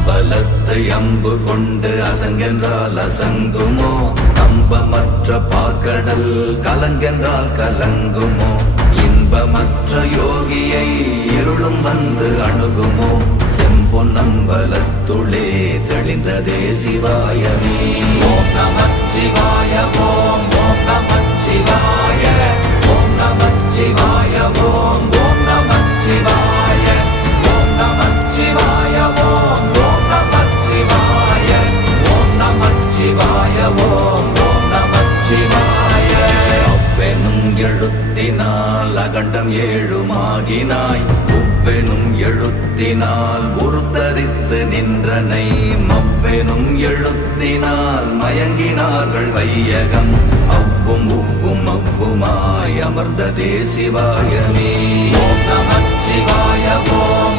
அம்பலத்தை அம்பு கொண்டு அசங்கென்றால் அசங்குமோ, கம்பமற்ற பார்க்கடல் கலங்கென்றால் கலங்குமோ, இன்பமற்ற யோகியை இருளும் வந்து அணுகுமோ, செம்பொன்னம்பலத்துளே தெளிந்ததே சிவாயமே. ஓம் நமச்சிவாய ஓம் ஓம் நமச்சிவாய ஓம் நமச்சிவாய ஓம் ஓம் நமச்சிவாய ஓம் நமச்சிவாய ஓம் ஓம் நமச்சிவாய ஓம் நமச்சிவாய ஓம் ஓம் நமச்சிவாய. அவ்வெனும் எழுத்தினால் அகண்டம் ஏழுமாகினாய், உவ்வெனும் எழுத்தினால் உருத்தரித்து நின்றனை, மவ்வெனும் எழுத்தினால் மயங்கினார்கள் வையகம், அவ்வும் உவ்வும் அவ்வுமாய் அமர்ந்ததே சிவாயமே. ஓம் நமச்சிவாய ஓம்